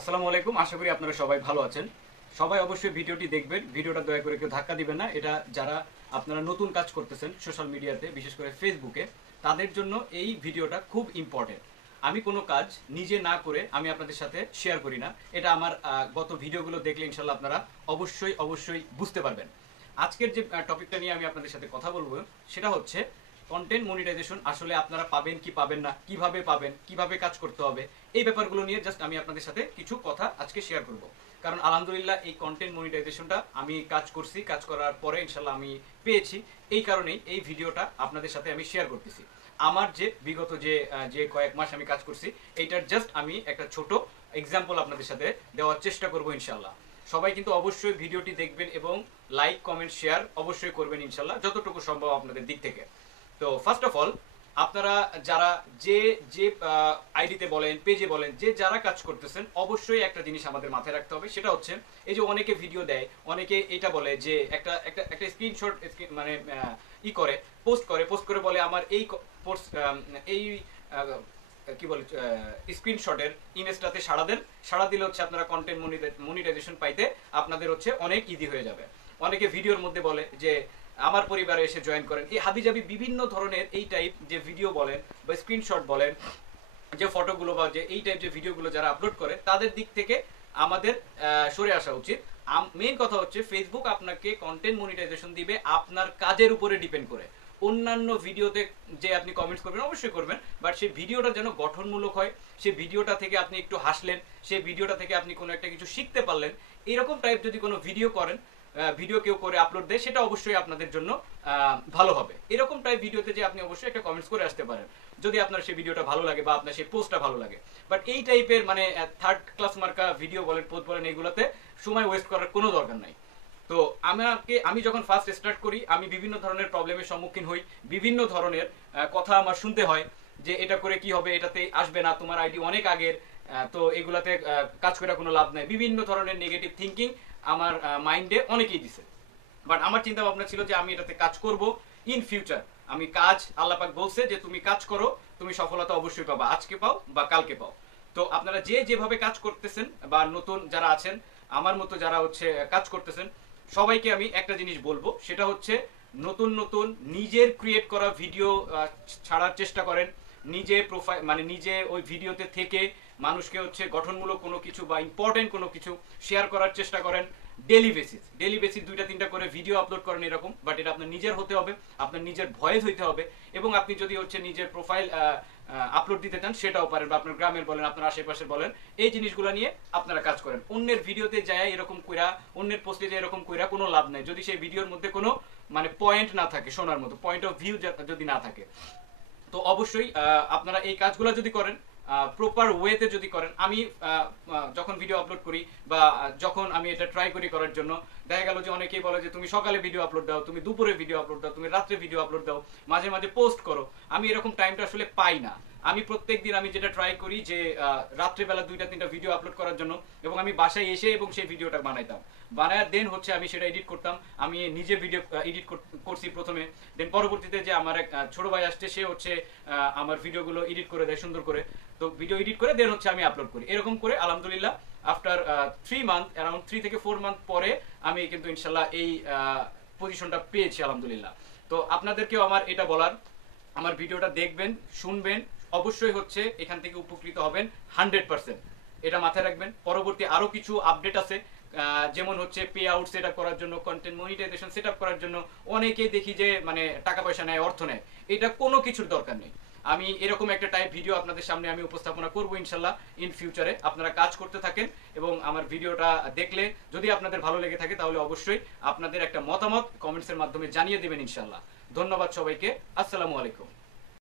আসসালামু আলাইকুম। আশা করি আপনারা সবাই ভালো আছেন। সবাই অবশ্যই ভিডিওটি দেখবেন। ভিডিওটা দয়া করে কেউ ধাক্কা দিবেন না। এটা যারা আপনারা নতুন কাজ করতেছেন সোশ্যাল মিডিয়াতে, বিশেষ করে ফেসবুকে, তাদের জন্য এই ভিডিওটা খুব ইম্পর্টেন্ট। আমি কোনো কাজ নিজে না করে আমি আপনাদের সাথে শেয়ার করি না। এটা আমার গত ভিডিওগুলো দেখলে ইনশাল্লাহ আপনারা অবশ্যই বুঝতে পারবেন। আজকের যে টপিকটা নিয়ে আমি আপনাদের সাথে কথা বলবো সেটা হচ্ছে কন্টেন্ট মনিটাইজেশন আসলে আপনারা পাবেন কি পাবেন না, কিভাবে পাবেন, কিভাবে কাজ করতে হবে, এই ব্যাপারগুলো নিয়ে জাস্ট আমি আপনাদের সাথে কিছু কথা আজকে শেয়ার করব। কারণ আলহামদুলিল্লাহ এই কন্টেন্ট মনিটাইজেশনটা আমি কাজ করছি, কাজ করার পরে ইনশাল্লাহ আমি পেয়েছি। এই কারণেই এই ভিডিওটা আপনাদের সাথে আমি শেয়ার করতেছি। আমার যে বিগত যে কয়েক মাস আমি কাজ করছি, এইটার জাস্ট আমি একটা ছোট এক্সাম্পল আপনাদের সাথে দেওয়ার চেষ্টা করব ইনশাল্লাহ। সবাই কিন্তু অবশ্যই ভিডিওটি দেখবেন এবং লাইক কমেন্ট শেয়ার অবশ্যই করবেন ইনশাল্লাহ, যতটুকু সম্ভব আপনাদের দিক থেকে। তো ফার্স্ট অফ অল, আপনারা যারা যে যে আইডিতে বলেন, পেজে বলেন, যে যারা কাজ করতেছেন, অবশ্যই একটা জিনিস আমাদের মাথায় রাখতে হবে। সেটা হচ্ছে এই যে অনেকে ভিডিও দেয়, অনেকে এটা বলে যে একটা একটা একটা স্ক্রিনশট মানে পোস্ট করে বলে আমার এই পোস্ট এই কি বলে স্ক্রিনশটের ইমেজটাতে সাড়া দিলে হচ্ছে আপনারা কন্টেন্ট মনিটাইজেশন পাইতে আপনাদের হচ্ছে অনেক ইজি হয়ে যাবে। অনেকে ভিডিওর মধ্যে বলে যে আমার পরিবারে এসে জয়েন করেন, এই হাবিজাবি বিভিন্ন ধরনের এই টাইপ যে ভিডিও বলেন বা স্ক্রিনশট বলেন, যে ফটোগুলো বা যে এই টাইপ যে ভিডিওগুলো যারা আপলোড করে, তাদের দিক থেকে আমাদের সরে আসা উচিত। মেইন কথা হচ্ছে ফেসবুক আপনাকে কন্টেন্ট মনিটাইজেশন দিবে আপনার কাজের উপরে ডিপেন্ড করে। অন্যান্য ভিডিওতে যে আপনি কমেন্টস করবেন অবশ্যই করবেন, বাট সেই ভিডিওটা যেন গঠনমূলক হয়, সেই ভিডিওটা থেকে আপনি একটু হাসলেন, সেই ভিডিওটা থেকে আপনি কোনো একটা কিছু শিখতে পারলেন, এরকম টাইপ যদি কোনো ভিডিও করেন, ভিডিও কেউ করে আপলোড দেয়, সেটা অবশ্যই আপনাদের জন্য ভালো হবে। এরকম টাইপ ভিডিওতে যে আপনি অবশ্যই একটা কমেন্টস করে আসতে পারেন যদি আপনার সেই ভিডিওটা ভালো লাগে বা আপনার সেই পোস্টটা ভালো লাগে। বাট এই টাইপের মানে থার্ড ক্লাস মার্কা ভিডিও বলেন, পোস্ট বলেন, এগুলোতে সময় ওয়েস্ট করার কোনো দরকার নাই। তো আমি যখন ফার্স্ট স্টার্ট করি, আমি বিভিন্ন ধরনের প্রবলেমের সম্মুখীন হই, বিভিন্ন ধরনের কথা আমার শুনতে হয় যে এটা করে কি হবে, এটাতে আসবে না, তোমার আইডি অনেক আগের, তো এগুলাতে কাজ করে কোনো লাভ নাই। বিভিন্ন ধরনের নেগেটিভ থিঙ্কিং আমার মাইন্ডে অনেকেই দিছে। বাট আমার চিন্তা ভাবনা ছিল যে আমি এটাতে কাজ করব ইন ফিউচার। আমি কাজ, আল্লাহ পাক বলছে যে তুমি কাজ করো, তুমি সফলতা অবশ্যই পাবা, আজকে পাও বা কালকে পাও। তো আপনারা যে যেভাবে কাজ করতেছেন বা নতুন যারা আছেন, আমার মতো যারা হচ্ছে কাজ করতেছেন, সবাইকে আমি একটা জিনিস বলবো, সেটা হচ্ছে নতুন নিজের ক্রিয়েট করা ভিডিও ছাড়ার চেষ্টা করেন। নিজে প্রোফাইল মানে নিজে ওই ভিডিওতে থেকে মানুষকে হচ্ছে গঠনমূলক কোনো কিছু বা ইম্পর্টেন্ট কোনো কিছু শেয়ার করার চেষ্টা করেন। ডেলি বেসিস 2-3টা করে ভিডিও আপলোড করেন এরকম, বাট এটা আপনার নিজের হতে হবে, আপনার নিজের ভয়েস হইতে হবে। এবং আপনি যদি হচ্ছে নিজের প্রোফাইল আপলোড দিতে চান সেটাও পারেন, বা আপনার গ্রামের বলেন, আপনার আশেপাশের বলেন, এই জিনিসগুলো নিয়ে আপনারা কাজ করেন। অন্যের ভিডিওতে যায় এরকম কইরা, অন্যের পোস্টে যায় এরকম কইরা কোনো লাভ নাই যদি সেই ভিডিওর মধ্যে কোনো মানে পয়েন্ট না থাকে, শোনার মতো পয়েন্ট অফ ভিউ যদি না থাকে। তো অবশ্যই আপনারা এই কাজগুলো যদি করেন, প্রপার ওয়েতে যদি করেন, আমি যখন ভিডিও আপলোড করি বা যখন আমি এটা ট্রাই করি করার জন্য, দেখা গেল যে অনেকেই বলে যে তুমি সকালে ভিডিও আপলোড দাও, তুমি দুপুরে ভিডিও আপলোড দাও, তুমি রাত্রে ভিডিও আপলোড দাও, মাঝে মাঝে পোস্ট করো। আমি এরকম টাইমটা আসলে পাই না। আমি প্রত্যেকদিন আমি যেটা ট্রাই করি যে রাত্রেবেলা 2-3টা ভিডিও আপলোড করার জন্য, এবং আমি বাসায় এসে এবং সেই ভিডিওটা বানায় দেন হচ্ছে আমি সেটা এডিট করতাম। আমি নিজে ভিডিও এডিট করছি প্রথমে, দেন পরবর্তীতে যে আমার এক ছোট ভাই আসছে, সে হচ্ছে আমার ভিডিওগুলো এডিট করে দেয় সুন্দর করে। তো ভিডিও এডিট করে দেন হচ্ছে আমি আপলোড করি। এরকম করে আলহামদুলিল্লাহ আফটার 3 মান্থ, অ্যারাউন্ড 3 থেকে 4 মান্থ পরে আমি কিন্তু ইনশাল্লাহ এই পজিশনটা পেয়েছি আলহামদুলিল্লাহ। তো আপনাদেরকেও আমার এটা বলার, আমার ভিডিওটা দেখবেন, শুনবেন, অবশ্যই হচ্ছে এখান থেকে উপকৃত হবেন 100%। এটা মাথায় রাখবেন। পরবর্তী আরো কিছু আপডেট আছে, যেমন হচ্ছে পে আউট সেট আপ করার জন্য, কন্টেন্ট মনিটাইজেশন সেট আপ করার জন্য অনেকেই দেখি যে মানে টাকা পয়সা নেয়, অর্থ নেয়। এটা কোনো কিছুর দরকার নেই। আমি এরকম একটা টাইপ ভিডিও আপনাদের সামনে আমি উপস্থাপনা করবো ইনশাল্লাহ ইন ফিউচারে। আপনারা কাজ করতে থাকেন এবং আমার ভিডিওটা দেখলে যদি আপনাদের ভালো লেগে থাকে, তাহলে অবশ্যই আপনাদের একটা মতামত কমেন্টসের মাধ্যমে জানিয়ে দেবেন ইনশাল্লাহ। ধন্যবাদ সবাইকে। আসসালামু আলাইকুম।